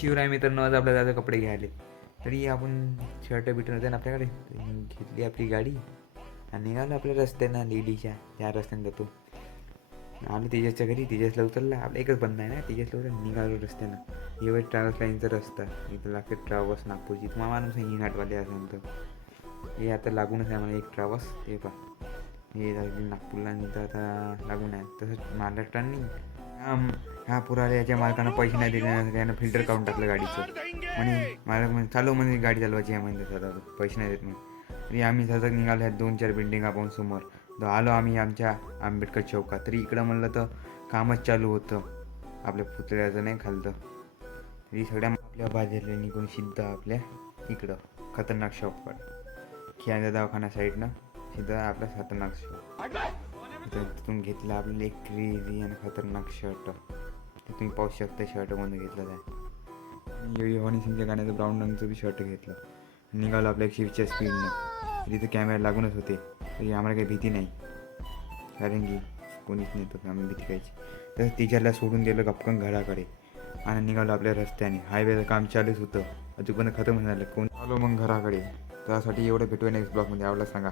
शिवराय मित्रांनो, आज आपल्या दादा कपडे घ्यायले. तरी आपण शर्ट बिटून होते ना आपल्याकडे, घेतली आपली गाडी आणि निघालो आपल्या रस्त्यानं लेडीच्या त्या रस्त्याने जातो. आलो तेजसच्या घरी, तेजसला उचलला. आपला एकच बंद आहे ना, तेजसला उचलला, निघालो रस्त्यानं. एवढं ट्रॅव्हल्स लाईनचा रस्ता इथं लागते. ट्रॅव्हल्स नागपूरची तुम्हाला माणूस आहे नाटवाले असं तर हे आता लागूनच आहे मला एक ट्रॅव्हल्स. ते पहा हे झाली नागपूरला आणि इथं आता लागून आहे. तसंच महाराष्ट्रांनी ह्या पुराला याच्या मालकानं पैसे नाही दिले, त्यानं फिल्टर काढून टाकलं गाडीचं. म्हणे मालक म्हणे चालू म्हणे गाडी चालवायची आहे म्हणजे सतत पैसे नाही देत म्हणे. तरी आम्ही सतत निघालो ह्या 2-4 बिल्डिंग आपण समोर. तर आलो आम्ही आमच्या आंबेडकर चौकात. तरी इकडं म्हणलं तर कामच चालू होतं आपल्या पुतळ्याचं नाही खालतं. तरी सगळ्या आपल्या बाजूला निघून सिद्ध आपल्या इकडं खतरनाक शॉपकडं खियाचा दवाखाना साईडनं सिद्ध आपला खतरनाक शॉप. तिथून घेतलं आपल्याला एक क्रेझी आणि खतरनाक शर्ट. ते तुम्ही पाहू शकता शर्ट कोणतं घेतलं आहे. हनी सिंगच्या गाण्याचं ब्राऊन रंगचं बी शर्ट घेतलं. निघालो आपल्या एक शिवच्या स्पीडनं. तिथे कॅमेरा लागूनच होते तरी आम्हाला काही भीती नाही, कारण की कोणीच नाही तर आम्ही भीती खायची. तर टीचरला सोडून दिलं गपकन घराकडे आणि निघालो आपल्या रस्त्याने. हायवेचं काम चालूच होतं, अजून पण खतम झालं. कोण आलो मग घराकडे. त्यासाठी एवढं भेटूया नेक्स्ट ब्लॉगमध्ये. आवडला सांगा.